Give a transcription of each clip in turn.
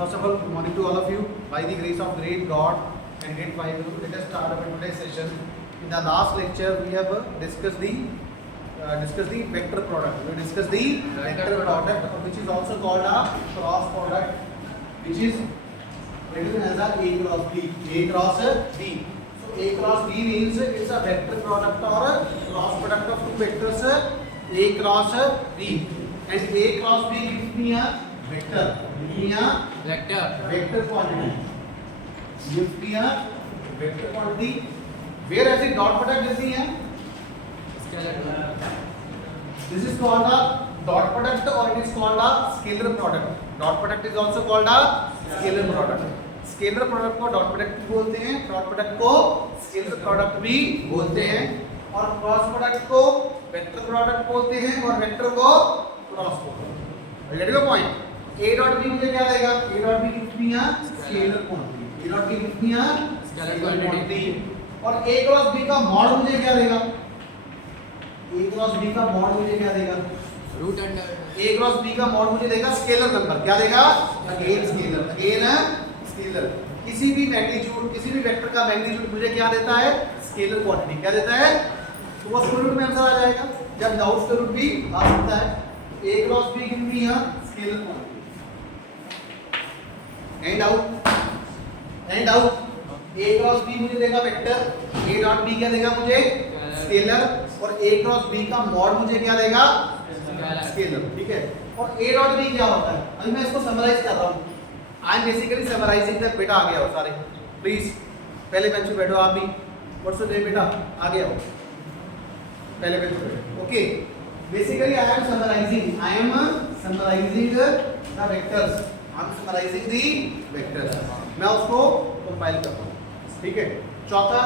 first of all, good morning to all of you. By the grace of great God and great Bible, let us start our today's session. In the last lecture, we have discussed the vector product. We discussed the vector product, which is also called a cross product, which is written as a cross B. A cross B. So A cross B means it's a vector product or a cross product of two vectors, A cross B. And A cross B gives me a vector. Vector quantity. Gives me a vector quantity. Whereas the dot product gives me a this is called a dot product or it is called a scalar product. Dot product is also called a scalar product. Scalar product को dot product भी बोलते हैं, dot product को scalar product भी बोलते हैं, और cross product को वेक्टर प्रोडक्ट बोलते हैं और वेक्टर को cross product. Get your point? A dot B मुझे क्या देगा? A dot B gives me a scalar quantity. A dot B gives me a scalar quantity. और ए क्रॉस बी का मॉड मुझे क्या देगा? ए क्रॉस बी का mod मुझे क्या देगा? रूट अंडर ए क्रॉस बी का मॉड मुझे देगा स्केलर नंबर। क्या देगा? Again scalar, again scalar. किसी भी मैग्नीट्यूड, किसी भी वेक्टर का मैग्नीट्यूड मुझे क्या देता है? Scalar quantity. क्या देता है? तो वो स्क्वायर रूट में आंसर आ जाएगा, जब विदाउट स्क्वायर रूट भी आ सकता है। A cross B give me a scalar quantity. And out A cross B मुझे देगा वेक्टर, ए डॉट बी क्या देगा मुझे? स्केलर। और ए क्रॉस बी का मॉड मुझे क्या देगा? स्केलर। ठीक है। और ए डॉट बी क्या होता है? अभी मैं इसको समराइज कर रहा हूं। I am basically summarising that. बेटा आ गया हो सारे, प्लीज पहले बेंच पे बैठो। आप भी व्हाट्स योर नेम बेटा? आ गया हो पहले बेंच पे बैठो। Okay, basically I am summarising the vectors. I am summarising the vectors. मैं उसको कंपाइल करता हूं। ठीक है। चौथा,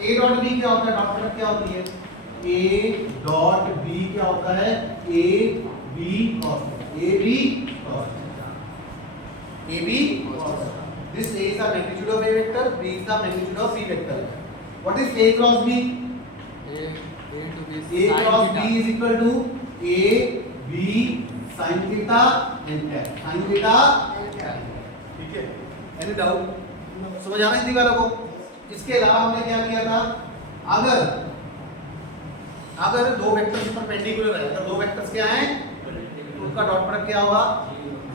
ए डॉट बी क्या होता है? डॉट प्रोडक्ट क्या होती है? ए डॉट बी क्या होता है? A B cross, A B cross, AB cross. This A is the magnitude of A vector, B is the magnitude of B vector. What is A cross B? A cross B is equal to A B sin theta n cap. Sin theta n cap. ठीक है? Any doubt? समझ आ रहा है इन वालों को? इसके अलावा हमने क्या किया था? अगर दो वेक्टर्स परपेंडिकुलर है, अगर दो वेक्टर्स क्या हैं, तो उनका डॉट प्रोडक्ट क्या होगा?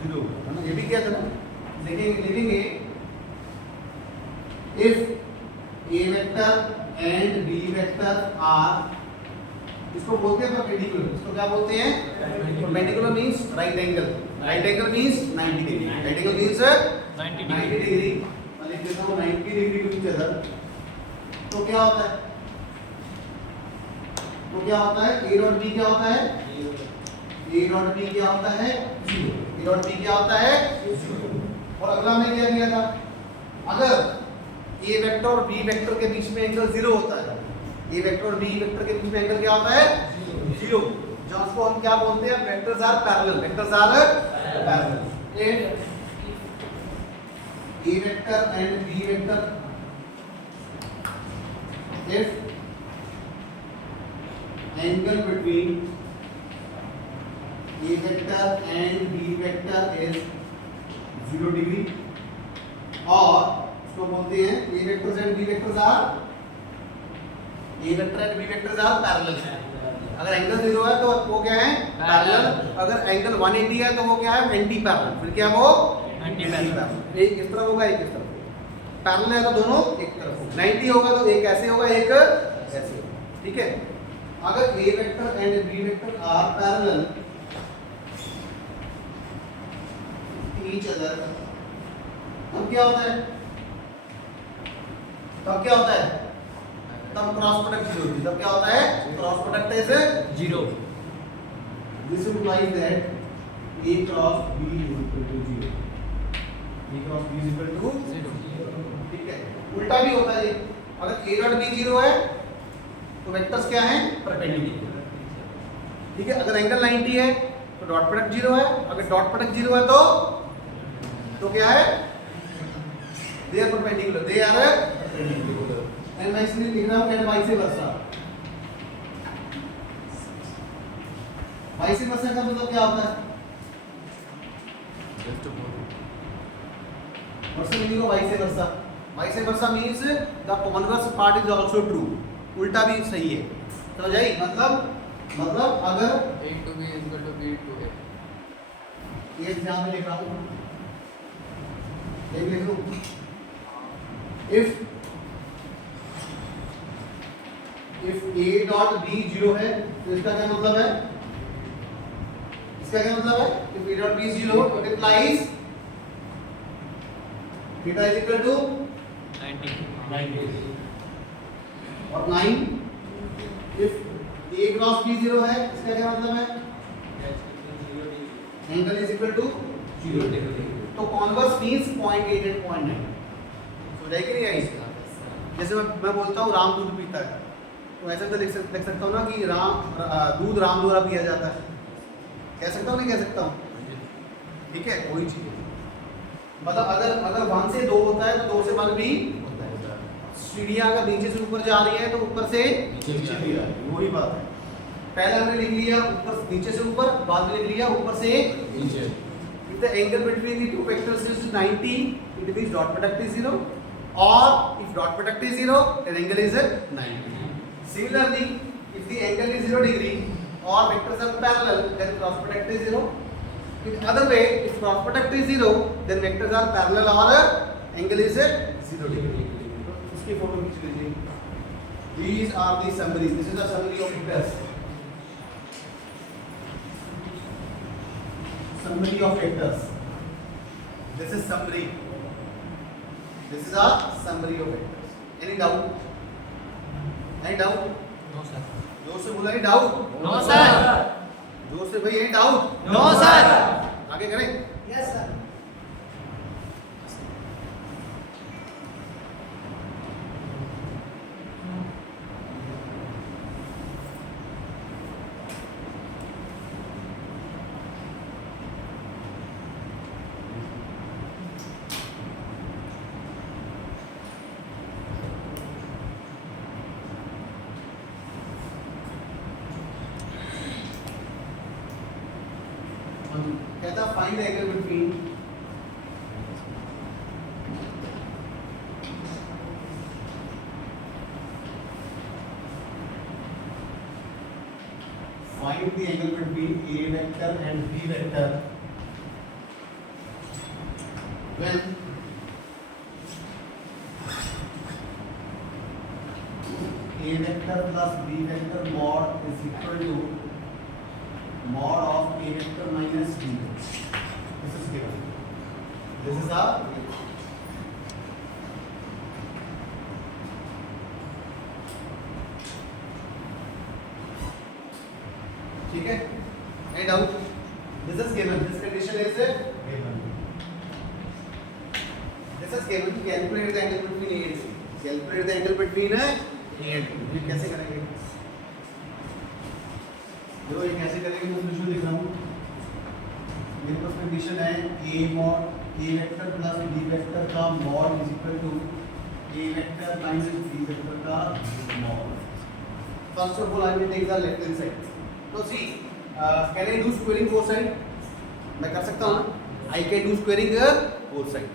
0। ये भी किया था ना? लिखेंगे if a vector and b vector are, इसको बोलते हैं परपेंडिकुलर। इसको क्या बोलते हैं? Perpendicular means right angle. Right angle means 90 degree. Right angle means 90 degree. मैं लिख देता हूं 90 डिग्री टू ईच अदर। तो क्या होता है? a डॉट b क्या होता है? a डॉट b क्या होता है? 0। a डॉट b क्या होता है? 0। और अगला हमने क्या किया था? अगर a वेक्टर और b वेक्टर के बीच में एंगल 0 होता है, a वेक्टर और b वेक्टर के बीच में एंगल क्या होता है? 0। जिसको हम क्या बोलते हैं? Vectors are parallel. Vectors are parallel. a vector and b vector, if angle between a vector and b vector is 0 degree, और इसको बोलते हैं a vectors and b vectors are, a vector and b vectors are parallel। अगर angle 0 है तो वो क्या है? पैरेलल। अगर एंगल 180 है तो वो क्या है? Anti parallel. फिर क्या वो? Anti parallel. एक इस तरफ होगा, एक इस तरफ। पैरेलल है तो दोनों एक तरफ होगा। 90 होगा तो एक ऐसे होगा, एक ऐसे होगा। ठीक है। अगर a vector and b vector are parallel each other, तब क्या होता है? तब क्रॉस प्रोडक्ट 0 होती है। तब क्या होता है? Cross product is 0। This implies that a cross b is equal to 0। a cross b is equal to 0। ठीक है। उल्टा भी होता है ये। अगर a डॉट b 0 है तो वेक्टर्स क्या हैं? परपेंडिकुलर। ठीक है। अगर एंगल 90 है तो डॉट प्रोडक्ट 0 है। अगर डॉट प्रोडक्ट 0 है तो क्या है? they are perpendicular, they are perpendicular। And मैं इसलिए लिख रहा हूं and vice versa. Vice versa का मतलब क्या होता है? What's the meaning of vice versa? Vice versa means the converse part is also true. उल्टा भी सही है. समझ आई? मतलब अगर A to B is equal to B to A. ये ध्यान में लिख रहा हूँ. एक लिख लूँ. If A dot B 0 है तो इसका क्या मतलब है? इसका क्या मतलब है? If A dot B 0 it implies theta is equal to 90. और 9. If A cross B 0 है इसका क्या मतलब है? Angle is equal to 0. तो converse means 0.8 and 0.9. समझ आई कि नहीं आई? जैसे मैं बोलता हूँ राम दूध पीता है तो ऐसा तो लिख सकता हूँ ना कि दूध राम द्वारा पिया जाता है. कह सकता हूँ नहीं कह सकता हूँ? ठीक है, वही चीज है. मतलब अगर 1 से 2 होता है तो 2 से 1 भी होता है. सीढ़ियाँ अगर नीचे से ऊपर जा रही है तो ऊपर से नीचे भी जा रही है. वही बात है. पहले हमने लिख लिया ऊपर नीचे से ऊपर, बाद में लिख लिया ऊपर से नीचे. If the angle between the two vectors is 90, it means dot product is 0. Or if dot product is 0, then angle is 90. Similarly, if the angle is 0 degree or vectors are parallel, then cross product is 0. In other way, if cross product is 0, then vectors are parallel or angle is 0 degree. इसकी photo खींच लीजिए. These are the summaries. This is the summary of vectors. Summary of vectors. This is summary. This is a summary of vectors. Any doubt? Any doubt? No sir. जोर से बोलो any doubt? No sir. जोर से भाई any doubt? No sir. आगे करें? Yes sir. कहता find the angle between A vector and B vector when A vector plus B vector mod is equal to mod of A vector minus B. This is given. This is our ठीक है. Any doubt? This is given. This condition is given. This is given. Calculate the angle between A and C. Calculate the angle between A and B. ये कैसे करेंगे? देखो ये कैसे करेंगे मैं सोल्यूशन लिख रहा हूँ. मेरे पास कंडीशन है A mod A vector plus B vector का mod is equal to A vector minus B vector का mod. First of all, I will take the left hand side. So see, can I do squaring both side? मैं कर सकता हूँ. I can do squaring both side.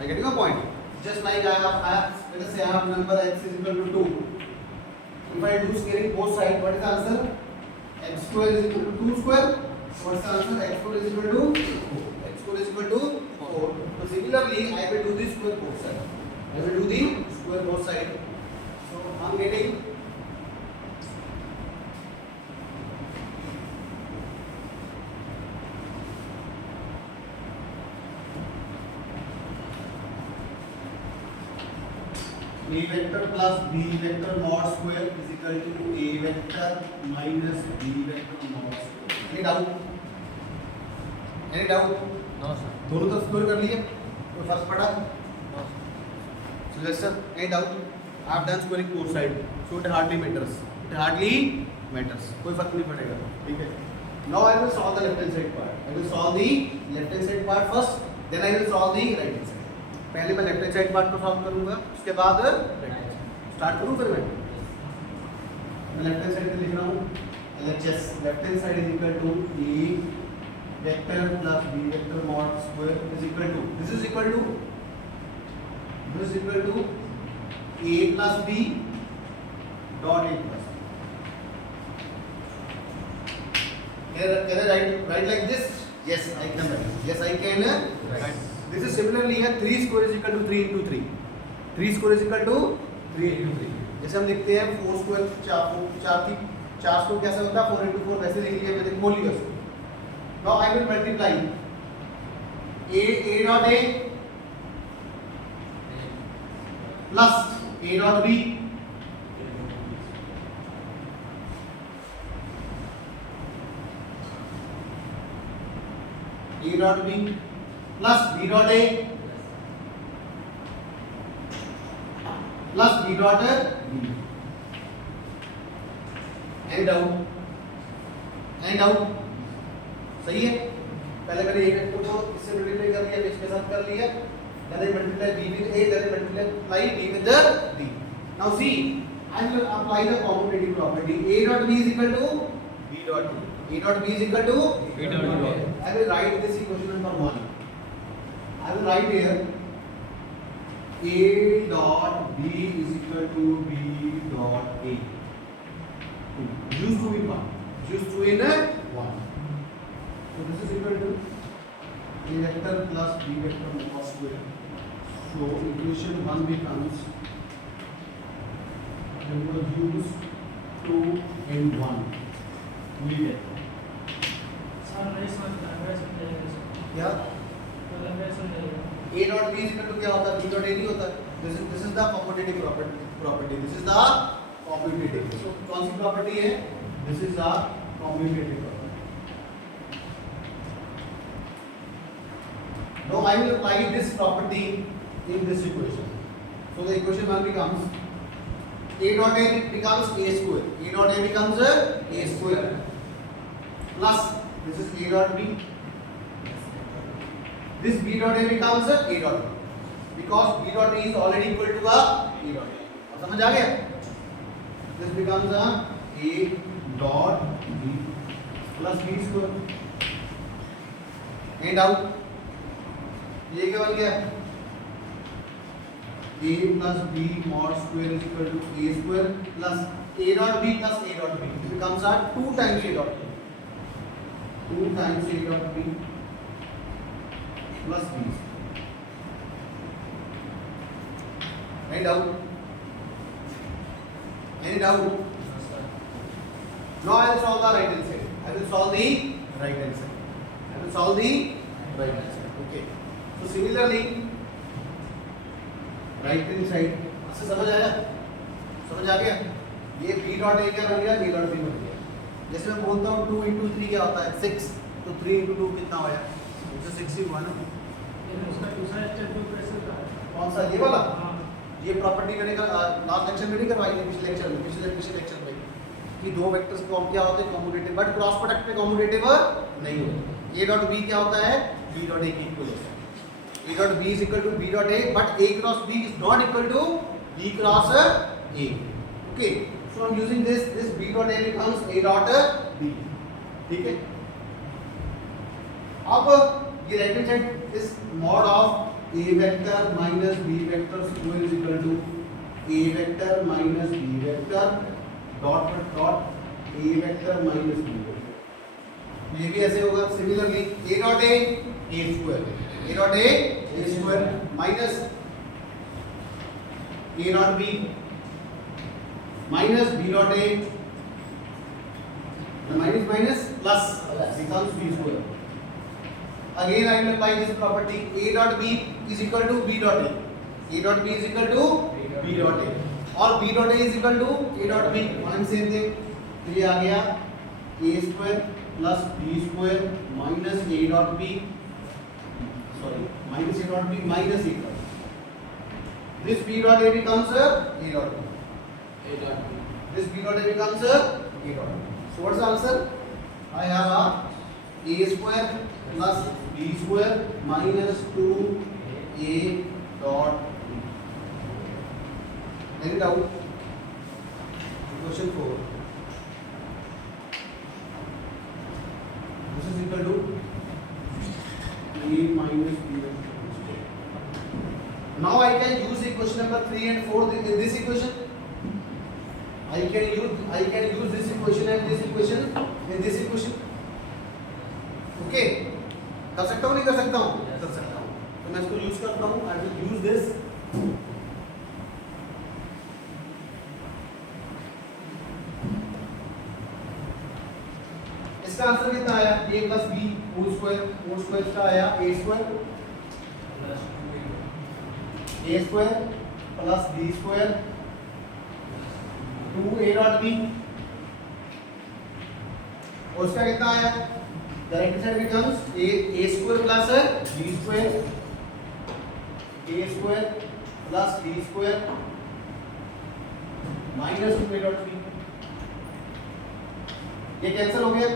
I get your point. Just like I have let us say I have number x is equal to 2. If I do squaring both side, what is the answer? X square is equal to 2 square. What is the answer? X square is equal to 4. X square is equal to 4. So similarly, I will do the square both side. I will do the square both side. So I am getting A vector plus B vector mod square is equal to A vector minus B vector mod square. Any doubt? Any doubt? No sir. दोनों तरफ square कर लिए तो फर्क पड़ा. No sir. So yes sir, any doubt? I have done squaring both side, so it hardly matters. It hardly matters. कोई फर्क नहीं पड़ेगा. ठीक है. Now I will solve the left hand side part. I will solve the left hand side part first, then I will solve the right hand side. पहले मैं left hand side part को solve करूंगा, उसके बाद start करूं. फिर मैं left hand side पे लिख रहा हूं LHS. Left hand side is equal to A vector plus B vector mod square is equal to, this is equal to This is equal to A plus B dot A plus B. Can I write like this? Yes, I can write. Yes, I can write. This is similarly here 3 square is equal to 3 into 3. 3 square is equal to 3 into 3. जैसे हम लिखते हैं 4 square 4 square कैसे होता है 4 into 4 वैसे लिख लिया मैंने खोल लिया उसको. Now I will multiply A dot A plus A dot B A dot B plus B dot A plus B dot B and out सही है. पहले मैंने एक वेक्टर को इससे मल्टीप्लाई कर लिया इसके साथ कर लिया then I multiply B with A then I multiply B with the D. Now see I will apply the commutative property A dot B is equal to B dot A. A dot B is equal to B dot A. I will write this equation number 1. I will write here A dot B is equal to B dot A. Used to in 1. Used to in 1. So this is equal to A vector plus B vector over square. So equation 1 becomes we will use 2 and 1. We get. Yeah. A dot B is equal to क्या होता है? B dot A नहीं होता. This is the commutative property. This is the commutative. So कौन सी property है? This is the commutative property. Now I will apply this property in this equation. So the equation 1 becomes A dot A becomes A square. A dot A becomes A square plus this is A dot B. This B dot A becomes A dot B because B dot A is already equal to A dot A. समझ आ गया? This becomes A dot B plus B square and out. ये क्या बन गया? A plus B mod square is equal to A square plus A dot B plus A dot B. It becomes 2 times A dot B. 2 times A dot B plus B. And out. And out. Now I will solve the right hand side. I will solve the right hand side. Okay. So similarly, right hand side. अच्छा समझ आया? समझ आ गया? ये B dot A क्या बन गया? B dot B बन गया. जैसे मैं बोलता हूँ 2 into 3 क्या होता है? 6. तो 3 into 2 कितना होया? मुझे 6 ही हुआ ना? उसका दूसरा स्टेप जो कैसे होता है? कौन सा ये वाला? हाँ. ये प्रॉपर्टी मैंने लास्ट लेक्चर में नहीं करवाई है पिछले लेक्चर में कि दो वेक्टर्स को क्या होते हैं कॉम्यूटेटिव बट क्रॉस प्रोडक्ट में कॉम्यूटेटिव नहीं होते. A डॉट B क्या होता है? B डॉट A की इक्वल होता है. A dot B is equal to B dot A but A cross B is not equal to B cross A. Okay. So I'm using this B dot A becomes A dot B. ठीक है. अब ये right hand side इस mod of A vector minus B vector square is equal to A vector minus B vector dot A vector minus B vector. ये भी ऐसे होगा. Similarly A dot A square. A dot A square minus A dot B minus B dot A. The minus plus becomes B square. Again I will apply this property. A dot B is equal to B dot A. A dot B is equal to B dot A. और B dot A is equal to A dot B. One same thing. तो ये आ गया A square plus B square minus A dot B. Sorry, minus A dot B minus A dot B. This B dot A becomes A dot B. This B dot A becomes A dot B. So what's the answer? I have A square plus B square minus 2A dot B. Take it out. Question 4. This is equal to A minus B. Now I can use equation number 3 and 4 in this equation. I can use this equation and this equation in this equation. Okay? कर सकता हूँ नहीं कर सकता हूँ? कर सकता हूँ. तो मैं इसको यूज करता हूँ. I will use this. इसका आंसर कितना आया? a plus b whole square का आया a square plus b square 2a dot b. और उसका कितना आया? The right side becomes a square plus b square plus b square minus 2a dot b. ये कैंसिल हो गया.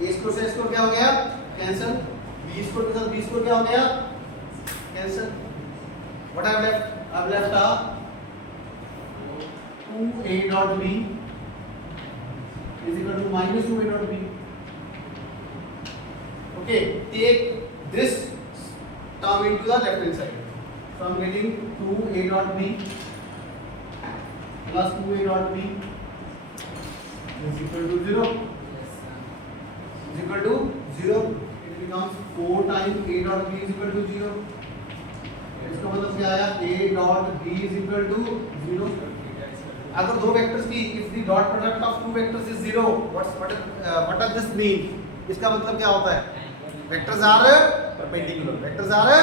a स्क्वायर से स्क्वायर क्या हो गया? कैंसिल. b स्क्वायर के साथ b स्क्वायर क्या हो गया? Cancel. What I have left? I have left 2a dot b is equal to minus 2a dot b. Okay, take this term into the left hand side. So I am getting 2a dot b plus 2a dot b is equal to 0. Is equal to 0. It becomes 4 times a dot b is equal to 0. इसका मतलब क्या आया? a dot b is equal to 0. अगर दो vectors की if the dot product of two vectors is 0, what does this mean? इसका मतलब क्या होता है? Vectors are perpendicular. Vectors are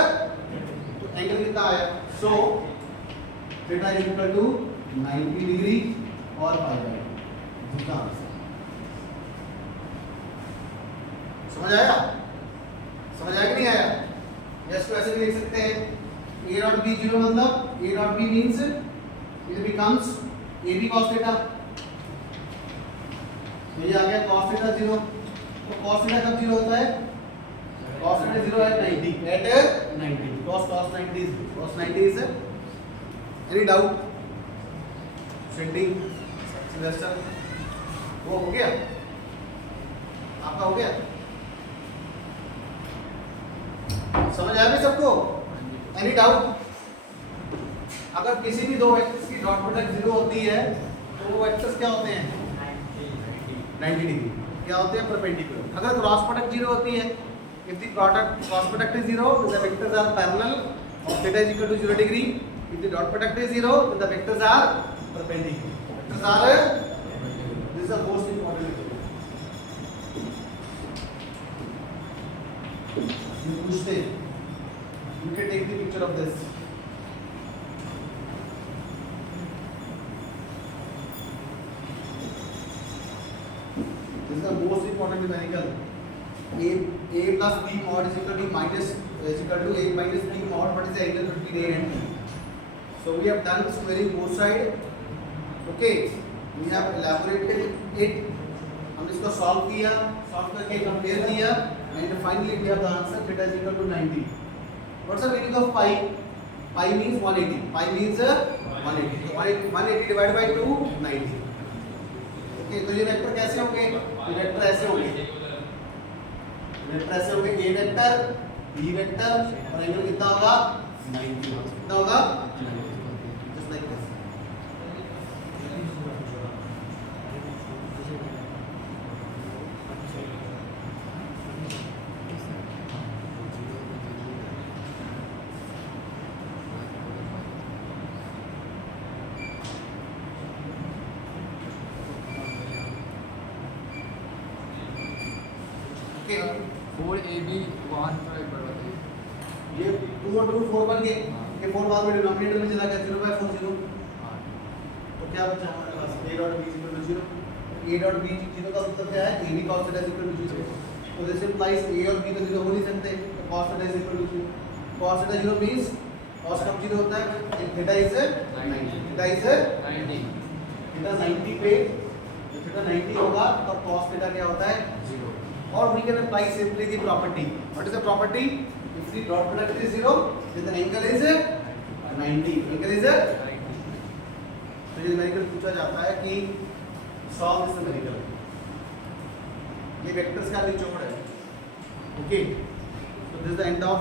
तो एंगल कितना आया? So theta is equal to 90 degree और pi by 2 का आंसर. समझ आया? समझ आया कि नहीं आया? या इसको ऐसे भी लिख सकते हैं a dot b 0 मतलब a dot b means it becomes ab cos theta. तो ये आ गया cos theta 0. तो cos theta कब 0 होता है? cos theta 0 at 90. At 90. Cos 90 is any doubt? Sending Sylvester वो हो गया? आपका हो गया? समझ आया भी सबको? Any doubt? अगर किसी भी दो वेक्टर्स की डॉट प्रोडक्ट 0 होती है तो वो वेक्टर्स क्या होते हैं? 90 डिग्री. क्या होते हैं? परपेंडिकुलर. अगर क्रॉस प्रोडक्ट 0 होती है, if the cross product is 0, then the vectors are parallel or theta is equal to 0 degree. If the dot product is 0, then the vectors are perpendicular. Vectors are this is the most important. You push it. You can take the picture of this. This is the most important numerical. A plus b mod is equal to minus is equal to a minus b mod. What is the angle between a and b? So we have done squaring both side. Okay, we have elaborated it. हम इसको solve किया, solve करके compare किया, and finally we have the answer. Theta is equal to 90. What's the meaning of pi? Pi means 180. Pi means 180. So 180 divided by 2, 90. Okay, तो ये vector कैसे होंगे? ये वेक्टर ऐसे होंगे. वेक्टर ऐसे होंगे. A वेक्टर, B वेक्टर और एंगल कितना होगा? 90. कितना होगा? Just like this. Okay. 4ab 1 पर एक बार बताइए. ये 2 और 2 4 बन गए. ये 4 बाद में डिनोमिनेटर में चला गया 0/4 तो क्या बचा हमारे पास? a dot b is equal to 0. a dot b 0 का मतलब क्या है? ab cos theta is equal to 0. तो दिस implies a और b तो 0 हो नहीं सकते. तो cos theta is equal to 0. cos theta 0 means cos कब 0 होता है? theta is 90. theta is 90. theta 90 पे जब theta 90 होगा तब cos theta क्या होता है? 0. Or we can apply simply the property. What is the property? If the dot product is 0, then the angle is 90. Angle is 90. तो ये न्यूमेरिकल पूछा जाता है कि solve this न्यूमेरिकल. ये वेक्टर्स का निचोड़ है. Okay. So this is the end of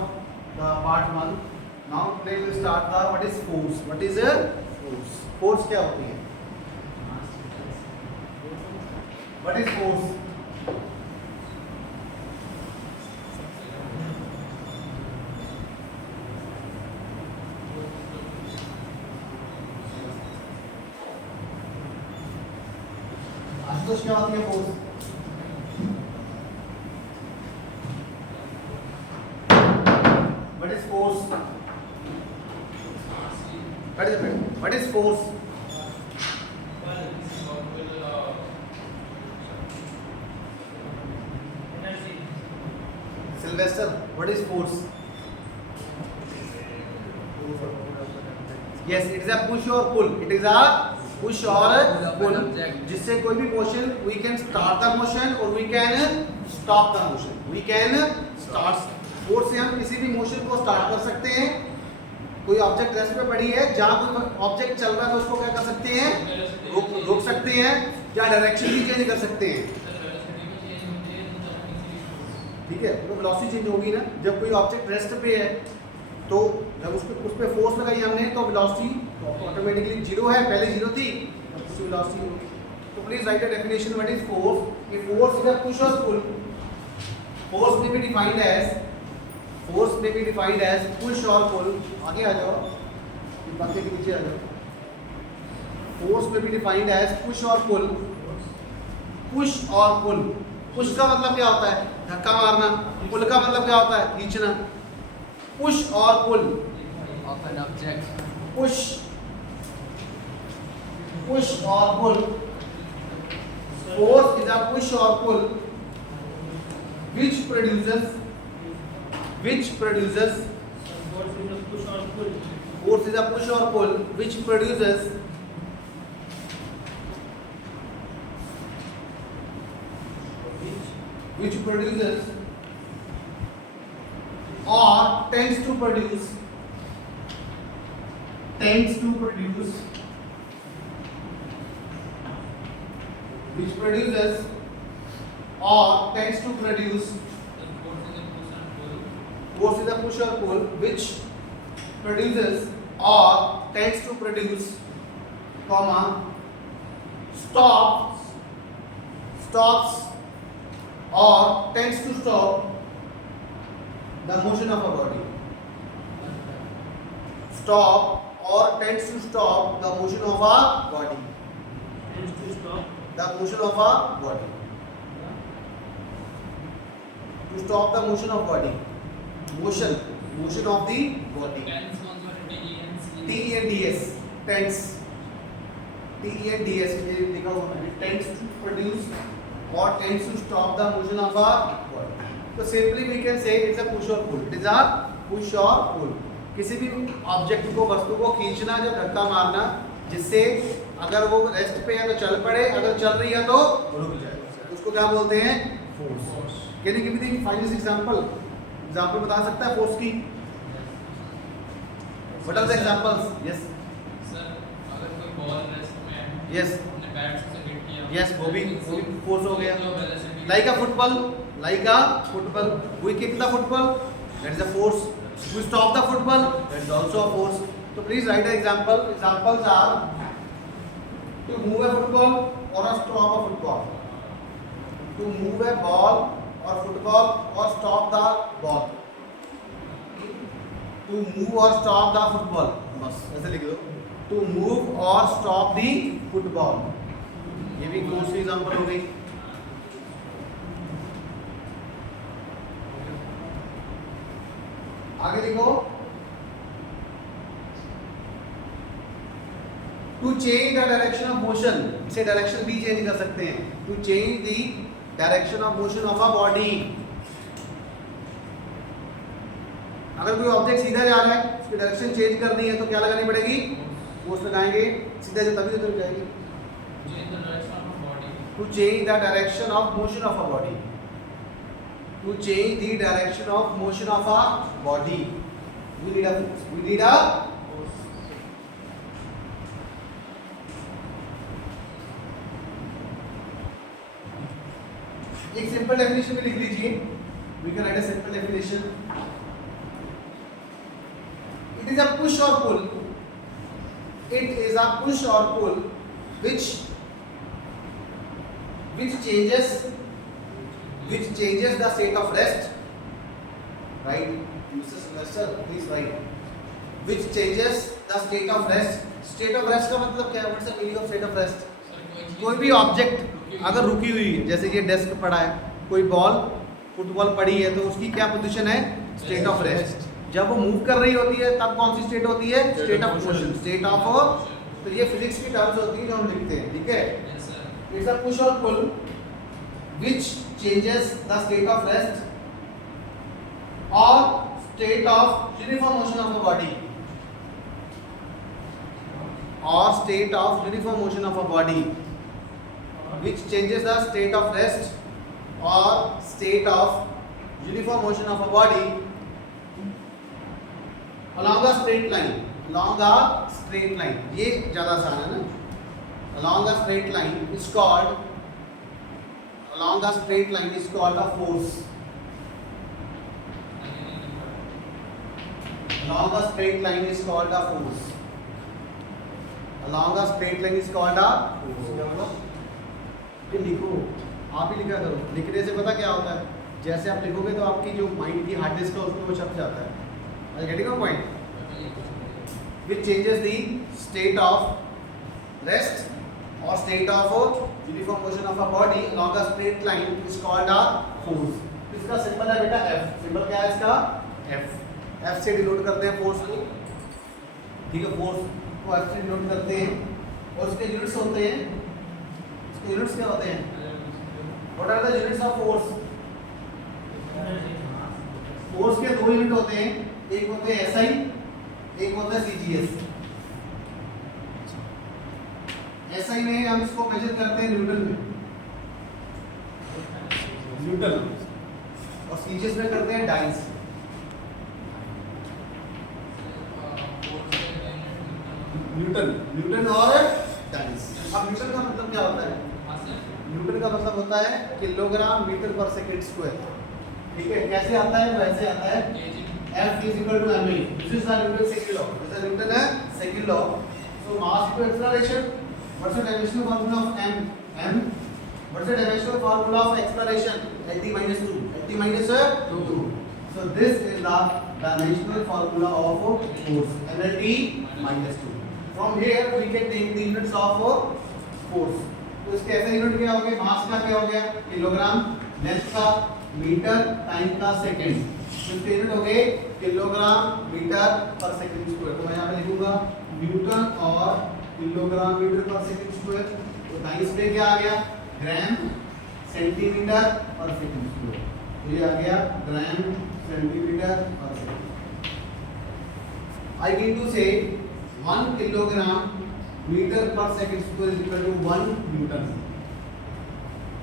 the part 1. Now today will start the what is force. What is force? Force क्या होती है? What is force? आशुतोष क्या होती है force? What is force? What is force? Energy. Sylvester, what is force? Yes, it is a push or pull. It is a push or pull. जिससे कोई भी motion, we can start the motion or we can stop the motion. We can start. Force से हम किसी भी motion को start कर सकते हैं. कोई ऑब्जेक्ट रेस्ट पे पड़ी है, जहां कोई ऑब्जेक्ट चल रहा है तो उसको क्या कर सकते हैं? रोक सकते हैं, या डायरेक्शन भी चेंज कर सकते हैं. ठीक है, तो वेलोसिटी चेंज होगी ना. जब कोई ऑब्जेक्ट रेस्ट पे है तो जब उस पे फोर्स लगाई हमने तो वेलोसिटी ऑटोमेटिकली जीरो है. पहले जीरो थी, अब उसकी वेलोसिटी होगी. तो please write the definition. What is force? कि फोर्स इज अ पुश और पुल. फोर्स में भी defined as Force may be defined as push or pull. आगे आ जाओ, पंखे के नीचे आ जाओ. Force may be defined as push or pull. Push or pull. Push का मतलब क्या होता है? धक्का मारना. Pull का मतलब क्या होता है? खींचना. Push or pull. Of an object. Push. Push or pull. Force is a push or pull which produces Force is a push or pull. Force is a push or pull which produces or tends to produce which produces or tends to produce. Force is a push or pull which produces or tends to produce, comma, stops or tends to stop the motion of a body. Stop or tends to stop the motion of a body. Tends to stop. The motion of a body. To stop the motion of body. Motion of the body. TENDS, tends. TENDS ये लिखा हुआ है. Tends to produce or tends to stop the motion of a body. So simply we can say it's a push or pull. It is a push or pull. किसी भी object को, वस्तु को खींचना, जब धक्का मारना, जिससे अगर वो रेस्ट पे है तो चल पड़े, अगर चल रही है तो रुक जाए. उसको क्या बोलते हैं? Force. Can you give me the finest example? Example बता सकता है फोर्स की? What are the examples? Yes. Sir, अगर कोई बॉल रेस्ट में है, Yes. अपने बैट से हिट किया. Yes, वो भी फोर्स हो गया. Like a football. We kick the football. That is a force. We stop the football. That is also a force. So please write an example. Examples are to move a football or stop a football. To move a ball or football or stop the ball. To move or stop the football. बस ऐसे लिख दो. To move or stop the football. ये भी कौन सी example हो गई? आगे लिखो. To change the direction of motion. इसे डायरेक्शन भी चेंज कर सकते हैं. To change the direction of motion of a body. अगर कोई ऑब्जेक्ट सीधा जा रहा है, उसकी डायरेक्शन चेंज करनी है तो क्या लगानी पड़ेगी? फोर्स लगाएंगे. सीधा जो तभी तो जाएगी. To change the direction of motion of a body. To change the direction of motion of a body, we need a force. We need a force. एक सिंपल डेफिनेशन भी लिख लीजिए. We can write a simple definition. It is a push or pull. It is a push or pull which changes the state of rest. Right, Mr. Sylvester, please write. Which changes the state of rest. State of rest का मतलब क्या है? What's the meaning of state of rest? कोई भी object अगर रुकी हुई है, जैसे ये डेस्क पड़ा है, कोई बॉल फुटबॉल पड़ी है, तो उसकी क्या पोजीशन है? State of rest. जब वो मूव कर रही होती है तब कौन सी स्टेट होती है? State of motion, state of. तो ये फिजिक्स की टर्म्स होती है जो हम लिखते हैं, ठीक है? इट्स अ पुश और पुल which changes the state of rest or state of uniform motion of a body, or state of uniform motion of a body which changes the state of rest or state of uniform motion of a body along a straight line. Along a straight line, ये ज़्यादा आसान है ना? Along a straight line is called, along a straight line is called a force. Along a straight line is called a force. Along a straight line is called a force. क्या मतलब? ये लिखो, आप ही लिखा करो। लिखने से पता क्या होता है? जैसे आप लिखोगे तो आपकी जो माइंड की हार्ड डिस्क है उसमें वो छप जाता है। Are you getting my point? Which changes the state of rest or state of uniform motion of a body along a straight line is called a force. इसका सिंबल है बेटा F. सिंबल क्या है इसका? F. F से denote करते हैं force को, ठीक है? फोर्स को F से डिनोट करते हैं और उसके यूनिट्स होते हैं, उसके यूनिट्स क्या होते हैं? What are the units of force? Force के दो यूनिट होते हैं, एक होते हैं SI, एक होता है CGS। SI में हम इसको मेजर करते हैं न्यूटन में, न्यूटन, और CGS में करते हैं डाइस। न्यूटन और डाइस। अब न्यूटन का मतलब क्या होता है? न्यूटन का मतलब होता है kilogram metre per second square, ठीक है? कैसे आता है? वैसे आता है F is equal to ma. This is the Newton's second law. This is the Newton's second law. So mass equal to acceleration. What's the dimensional formula of m? What's the dimensional formula of acceleration? At minus 2. At minus 2. So this is the dimensional formula of force. At minus 2. From here we can take the units of force. तो इसके ऐसे unit क्या हो गए? मास का क्या हो गया? किलोग्राम, लेंथ का मीटर, टाइम का सेकंड। इसके यूनिट हो गए kilogram metre per second square. तो मैं यहाँ पे लिखूंगा न्यूटन और kilogram metre per second square. तो टाइम्स पे क्या आ गया? Gram centimetre per second square. तो ये आ गया gram centimetre per second. I mean to say 1 kilogram metre per second square is equal to 1 newton,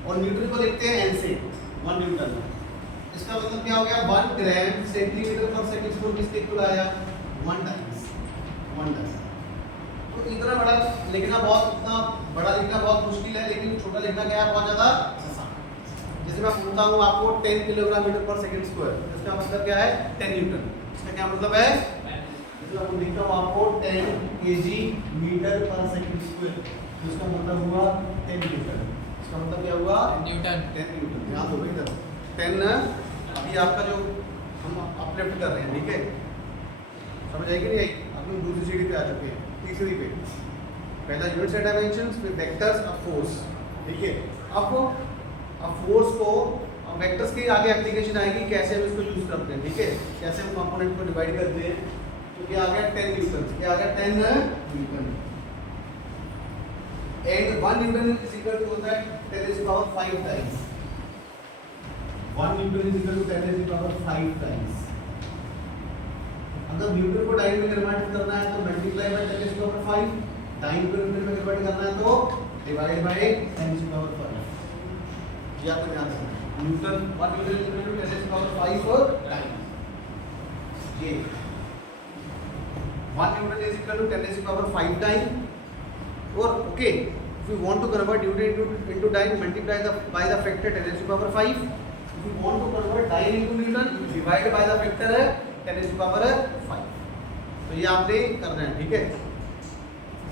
और न्यूटन को लिखते हैं n से 1 न्यूटन। इसका मतलब क्या हो गया? 1 ग्राम सेंटीमीटर पर सेकंड स्क्वायर किसके इक्वल आया? 1 टाइम्स। तो इतना बड़ा लिखना इतना बड़ा लिखना बहुत मुश्किल है, लेकिन छोटा लिखना क्या है? बहुत ज़्यादा आसान। जैसे मैं बोलता हूँ आपको 10 kilogram metre per second square, इसका मतलब क्या है? 10 न्यूटन। इसका क्या मतलब है? जैसे मैं लिखता हूँ आपको 10 kg metre per second square, तो इसका मतलब हुआ 10 न्यूटन। इसका मतलब क्या हुआ? न्यूटन। 10 न्यूटन। यहाँ तो इधर 10 अभी आपका जो हम अपलिफ्ट कर रहे हैं, ठीक है? समझ आएगी नहीं आई? अपनी दूसरी सीढ़ी पे आ चुके हैं, तीसरी पे। पहला यूनिट से डायमेंशंस, फिर वेक्टर्स, अब फोर्स, ठीक है? अब फोर्स को वेक्टर्स की आगे एप्लीकेशन आएगी, कैसे हम इसको यूज करते हैं, ठीक है? कैसे हम कंपोनेंट को डिवाइड करते हैं। तो क्या आ गया? 10 न्यूटन। क्या आ गया? 10 newton. And 1 newton is equal to होता है 10 to the power 5 times. 1 newton is equal to 10 to the power 5 times. अगर न्यूटन को टाइम में कन्वर्ट करना है तो multiply by 10 to the power 5, time को न्यूटन में कन्वर्ट करना है तो divide by 10 to the power 5। ये आपको ध्यान रखना। Newton 1 newton is equal to 10 to the power 5 और टाइम। ये 1 Newton is equal to 10 to the power 5 time. Or okay, if you want to convert Newton into dyne, multiply by the factor 10 to the power 5. If you want to convert dyne into Newton, divide by the factor 10 to the power 5. तो ये आपने करना है, ठीक है।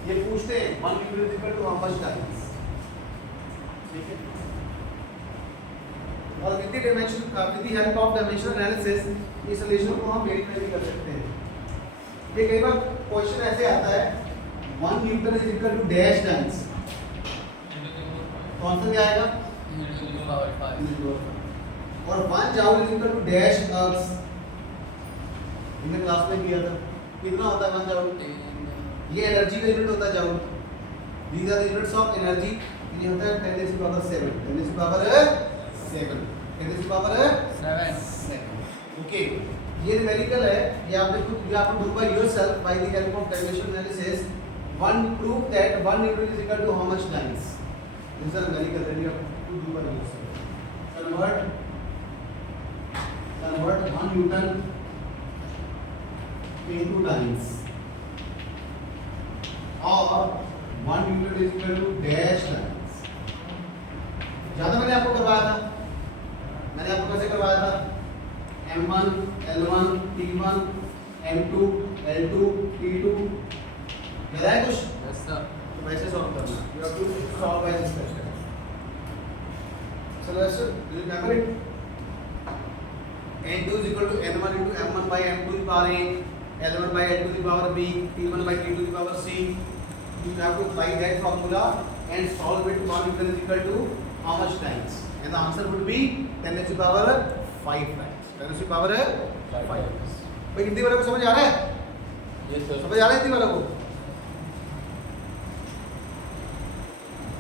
ये पूछते हैं 1 newton is equal to how much times, ठीक है। और with the dimension with the help of dimensional analysis इस रिलेशन को हम वेरीफाई भी कर सकते हैं। ये कई बार क्वेश्चन ऐसे आता है 1 newton is equal to dash times, कौन सा क्या आएगा, और 1 joule is equal to dash ergs, हमने क्लास में किया था, कितना होता है 1 जूल, ये एनर्जी का यूनिट होता है joule, these are the units of energy, ये होता है 10 to the power 7, 10 to the power 7, 10 to the power 7, okay. ये न्यूमेरिकल है, ये आपने खुद you have to do by yourself by the help of dimensional analysis. One prove that 1 Newton is equal to how much times. This is a numerical that you have to do by yourself. Convert 1 Newton into times, or 1 Newton is equal to dash times. ज्यादा मैंने आपको करवाया था, मैंने आपको कैसे करवाया था, M1, L1, T1, M2, L2, T2, याद है कुछ? Yes sir. तो वैसे सॉल्व करना, you have to solve by this method. So let's do you remember it? N2 is equal to N1 into M1 by M2 to the power A, L1 by L2 to the power B, T1 by T2 to the power C. You have to apply that formula and solve it. 1 Newton is equal to how much times? And the answer would be 10 to the power 5 times. 10 to the power 5. भाई हिंदी वाले को समझ आ रहा है? Yes sir. समझ आ रहा है हिंदी वालों को?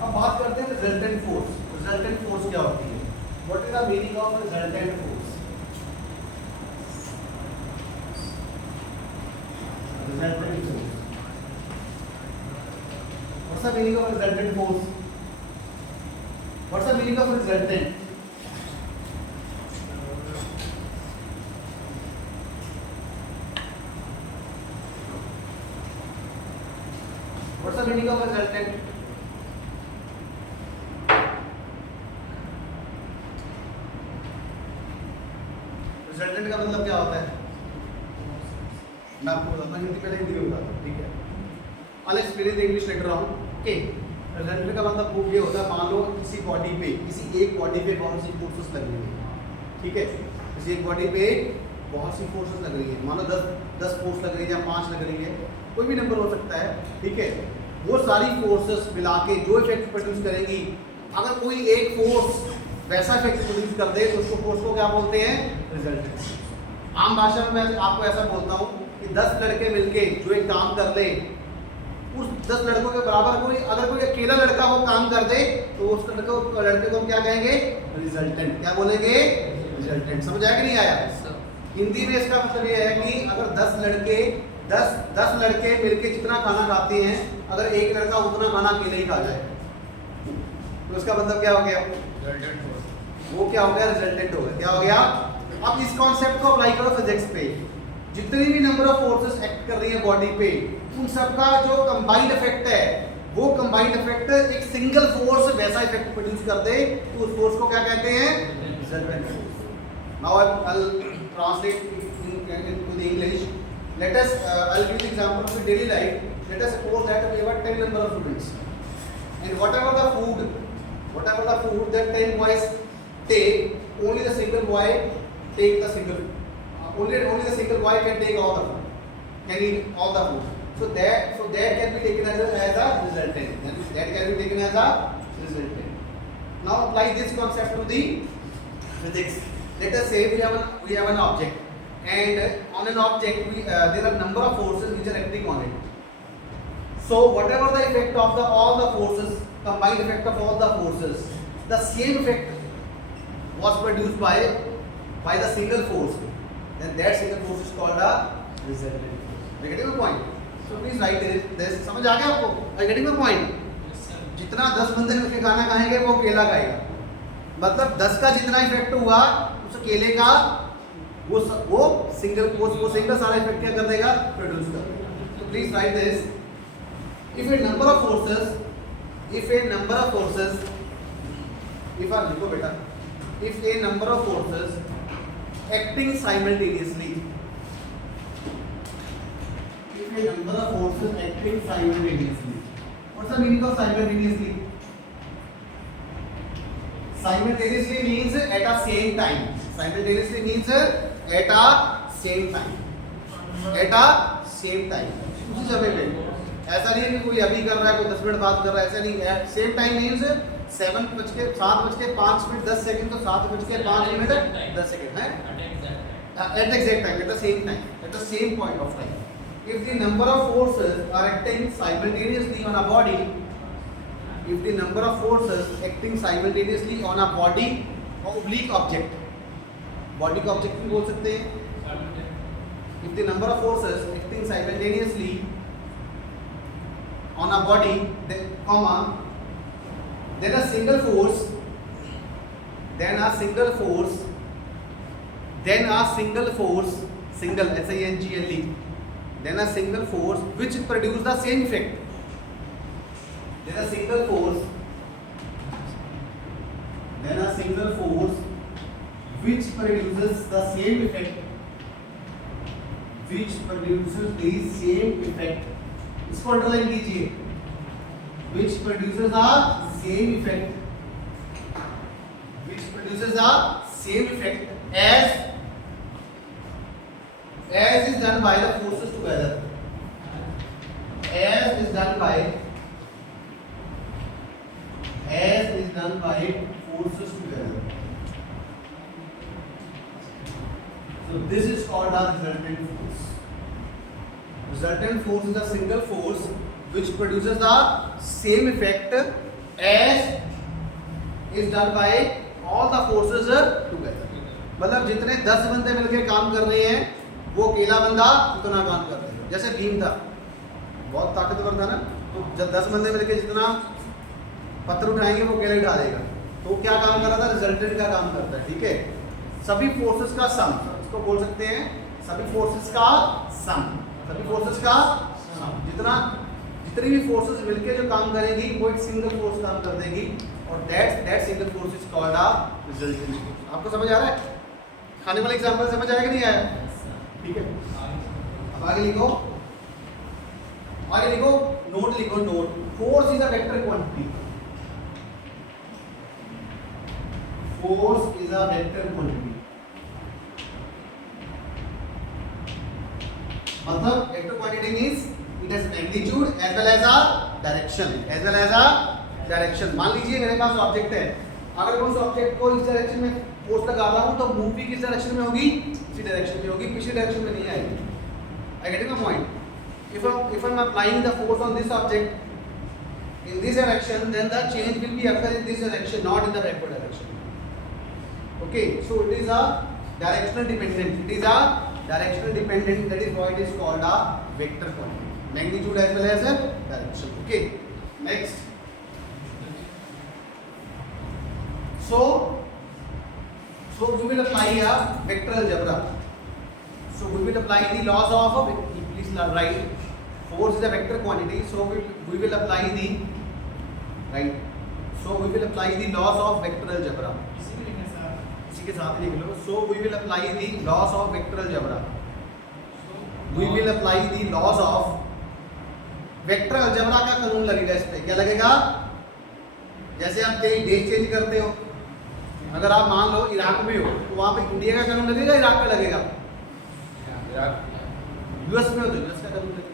अब बात करते हैं रिजल्टेंट फोर्स। रिजल्टेंट फोर्स क्या होती है? What is the meaning of resultant force? Resultant force, what's the meaning of resultant force? What's the meaning of resultant? What's the meaning of resultant? Resultant का मतलब क्या होता है? मैं आपको बताता हूँ, हिंदी पहले हिंदी में बताता हूँ, ठीक है? I'll explain in English later on. Okay. Resultant का मतलब वो ये होता है, मान लो किसी बॉडी पे, किसी एक बॉडी पे बहुत सी फोर्सेस लग रही है, ठीक है? किसी एक बॉडी पे बहुत सी फोर्सेस लग रही है, मान लो 10 फोर्स लग रही है या 5 लग रही है, कोई भी नंबर हो सकता है, ठीक है? वो सारी फोर्सेस मिला के जो इफेक्ट प्रोड्यूस करेंगी, अगर कोई एक फोर्स वैसा इफेक्ट प्रोड्यूस कर दे तो उसको फोर्स को क्या बोलते हैं? रिजल्टेंट। आम भाषा में मैं आपको ऐसा बोलता हूँ कि 10 लड़के मिलके जो एक काम कर ले, उस 10 लड़कों के बराबर कोई अगर कोई अकेला लड़का वो काम कर दे तो उस लड़के को हम क्या कहेंगे? रिजल्टेंट। क्या बोलेंगे? रिजल्टेंट। समझ आया कि नहीं आया? हिंदी में इसका मतलब ये है कि अगर 10 लड़के मिलके जितना खाना खाते हैं, अगर एक लड़का उतना खाना अकेले ही खा जाए तो उसका मतलब क्या हो गया? वो क्या हो गया? रिजल्टेंट हो गया। क्या हो गया? अब इस कॉन्सेप्ट को अप्लाई करो फिजिक्स पे। जितनी भी नंबर ऑफ फोर्सेस एक्ट कर रही है बॉडी पे, उन सबका जो कंबाइंड इफेक्ट है, वो कंबाइंड इफेक्ट एक सिंगल फोर्स वैसा इफेक्ट प्रोड्यूस कर दे तो उस फोर्स को क्या कहते हैं? Resultant force. Now I'll translate into the English. Let us I'll give the example of the daily life. Let us suppose that we have 10 number of students, and whatever the food that 10 boys take, only the single boy take the single only the single boy can take all the food, can eat all the food. So that can be taken as a resultant. That can be taken as a resultant. Now apply this concept to the physics. Let us say we have an object, and on an object there are number of forces which are acting on it. So whatever the effect of all the forces, combined effect of all the forces, the same effect was produced by the single force. Then that single force is called a resultant force. Are you getting my point? So please write this. समझ आ गया आपको? Are you getting my point? जितना 10 बंदे मिलके खाना खाएंगे वो अकेला खाएगा, मतलब 10 का जितना इफेक्ट हुआ उस अकेले का वो सिंगल सारा इफेक्ट क्या कर देगा? प्रोड्यूस कर देगा। तो please right this. If a number of forces, लिखो बेटा, if a number of forces acting simultaneously the number of forces acting simultaneously. What's the meaning of simultaneously? Simultaneously means at a same time. Simultaneously means at a same time. At a same time. उसी समय पे. ऐसा नहीं है कि कोई अभी कर रहा है, कोई 10 मिनट बाद कर रहा है, ऐसा नहीं है. सेम टाइम मीन्स 7:05 10 सेकंड तो 7:05 10 सेकंड है. At the exact time, at the same time, at the same point of time. If the number of forces are acting simultaneously on a body, if the number of forces acting simultaneously on a body or oblique object, body को object भी बोल सकते हैं. If the number of forces acting simultaneously on a body, then comma, then a single force, single S-I-N-G-L-E, then a single force which produce the same effect. Then a single force which produces the same effect. इसको underline कीजिए. Which produces the same effect as is done by the forces together. As is done by forces together. So this is called a resultant force. Resultant force is a single force which produces the same effect as is done by all the forces together. मतलब जितने 10 बंदे मिलकर काम कर रहे हैं वो अकेला बंदा उतना काम कर रहे हैं. जैसे भीम था, बहुत ताकतवर था ना, तो जब 10 बंदे मिलकर जितना पत्थर उठाएंगे वो अकेले उठा देगा. तो क्या काम कर रहा था? रिजल्टेंट का काम करता है. ठीक है, सभी फोर्सेस का सम, इसको बोल सकते हैं सभी फोर्सेस का सम. जितनी भी फोर्सेस मिलकर जो काम करेगी वो एक सिंगल फोर्स काम कर देगी, और that single force is called a resultant force. आपको समझ आ रहा है? खाने वाला एग्जांपल समझ आएगा नहीं आया? ठीक है, अब आगे लिखो, नोट लिखो. Force is a vector quantity. मतलब vector quantity means it has magnitude as well as a direction. मान लीजिए मेरे पास ऑब्जेक्ट है, अगर मैं उस ऑब्जेक्ट को इस डायरेक्शन में फोर्स लगा रहा हूं तो मूव भी किस डायरेक्शन में होगी? इसी डायरेक्शन में होगी, पिछली डायरेक्शन में नहीं आएगी. I get the point. if I'm applying the force on this object in this direction, then the change will be occur in this direction, not in the backward direction. Okay, so it is a directional dependent. That is why it is called a vector quantity. Magnitude as well as a direction. Okay, next. So we will apply a vector algebra. So we will apply the laws of, please write, force is a vector quantity. So we will apply the laws of vector algebra. इसी के साथ लिख लो. So we will apply the laws of vector algebra. Vector algebra का कानून लगेगा इस पे. क्या लगेगा? जैसे आप कहीं देश चेंज करते हो, अगर आप मान लो इराक में हो तो वहां पे इंडिया का कानून लगेगा, इराक का लगेगा? यूएस में हो तो यूएस का कानून लगेगा.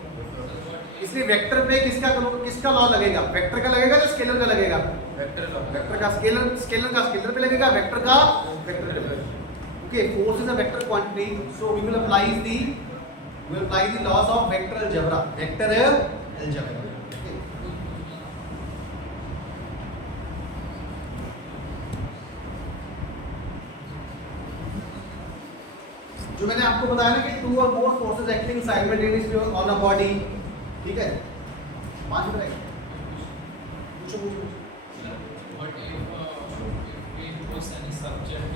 इसलिए वेक्टर पे किसका लॉ लगेगा? वेक्टर का लगेगा या स्केलर का लगेगा? वेक्टर का. स्केलर का स्केलर पे लगेगा, वेक्टर का वेक्टर पे लगेगा. Okay, force is a vector quantity. So we will apply the laws of vector algebra. जो मैंने आपको बताया ना कि 2 or more forces acting simultaneously on a body. ठीक है, 5 मिनट है. पूछो. What if we put any subject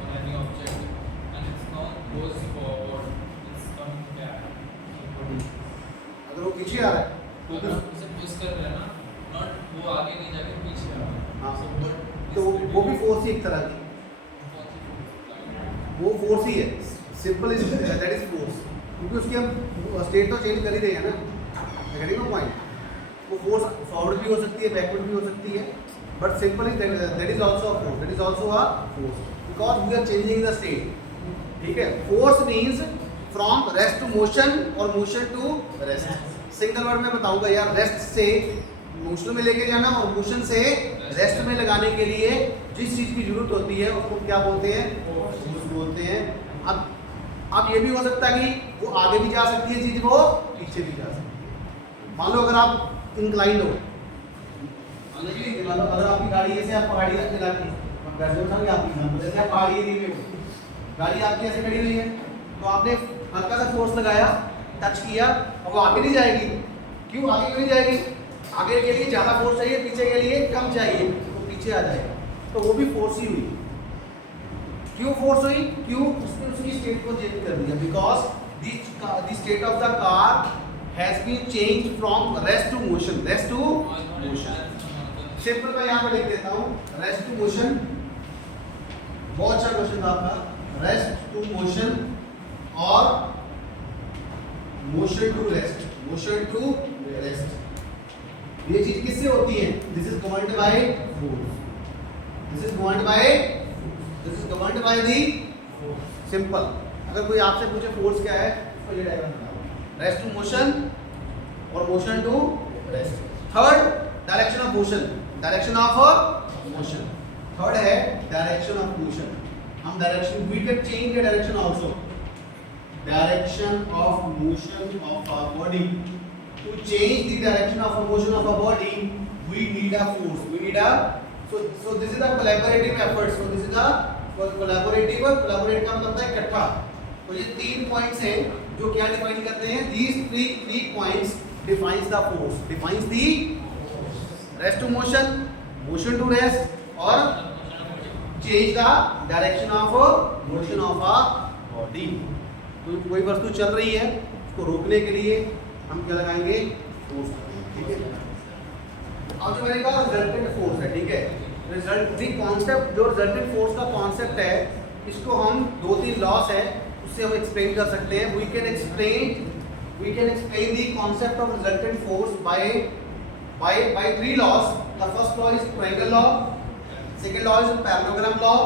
on any object and it's not goes forward, it's coming back. अगर वो पीछे आ रहा है अगर आप उसे पुश कर रहे हैं ना, नॉट वो आगे नहीं जाके पीछे आ रहा है. हाँ, तो वो भी फोर्स ही एक तरह की, वो फोर्स ही है. Simple is that is force. क्योंकि उसकी हम स्टेट तो चेंज कर ही रहे हैं ना, गेटिंग द पॉइंट। वो फोर्स फॉरवर्ड भी हो सकती है, बैकवर्ड भी हो सकती है, but simply that is also a force, that is also a force because we are changing the state. ठीक है, force means from rest to motion और motion to rest. Single word में बताऊंगा यार, रेस्ट से मोशन में लेके जाना और मोशन से रेस्ट में लगाने के लिए जिस चीज की जरूरत होती है उसको क्या बोलते हैं, फोर्स बोलते हैं। अब ये भी हो सकता है कि वो आगे भी जा सकती है चीज, वो पीछे भी जा सकती है। मान लो अगर आप इंक्लाइन हो, अगर आपकी गाड़ी ऐसे आप पहाड़ी तक चलाती है, आपकी जैसे आप पहाड़ी एरिया में गाड़ी आपकी ऐसे खड़ी हुई है, तो आपने हल्का सा फोर्स लगाया, टच किया, और वो आगे नहीं जाएगी। क्यों आगे क्यों नहीं जाएगी? आगे के लिए ज़्यादा फोर्स चाहिए, पीछे के लिए कम चाहिए, तो पीछे आ जाएगा। तो वो भी फोर्स ही हुई। क्यों फोर्स हुई? क्यों? उसने उसकी स्टेट को चेंज कर दिया, because the state of the car has been change from rest to motion, rest to motion. Simple मैं यहाँ पे लिख देता हूँ, रेस्ट टू मोशन। बहुत अच्छा क्वेश्चन था आपका, रेस्ट टू मोशन और motion to rest, motion to rest. ये चीज किससे होती है? This is governed by force, this is governed by, this is governed by the simple. अगर कोई आपसे पूछे फोर्स क्या है, तो ये डायग्राम बनाओ, रेस्ट टू मोशन और motion to rest. Third direction of motion, direction of motion. Third है डायरेक्शन ऑफ मोशन। हम direction, we can change the direction also, direction of motion of our body. To change the direction of motion of our body we need a force, we need a, so this is a collaborative effort, so this is a collaborative, collaborate का मतलब है इकट्ठा। तो ये 3 points हैं जो क्या define करते हैं, these three points defines the force, defines the rest to motion, motion to rest और change the direction of motion of a body। तो कोई वस्तु चल रही है, उसको रोकने के लिए हम क्या लगाएंगे, फोर्स। ठीक है, अब जो मैंने कहा रिजल्टेंट फोर्स है, ठीक है, रिजल्ट दी कॉन्सेप्ट, जो रिजल्टेंट फोर्स का कॉन्सेप्ट है, इसको हम 2-3 लॉस है उससे हम एक्सप्लेन कर सकते हैं। We can explain the concept of resultant force by 3 laws। The first law is triangle law, second law is parallelogram law,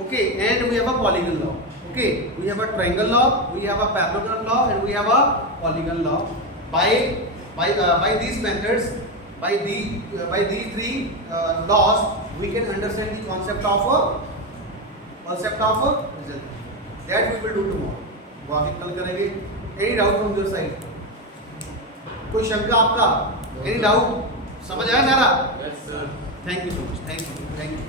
okay, and we have a polygon law। Okay, we have a triangle law, we have a parallelogram law, and we have a polygon law। By these methods, by these 3 laws, we can understand the concept of result। That we will do tomorrow। वो आगे कल करेंगे। Any doubt from your side? कोई शंका आपका? Any doubt? समझ आया सारा? Yes sir। Thank you so much। Thank you।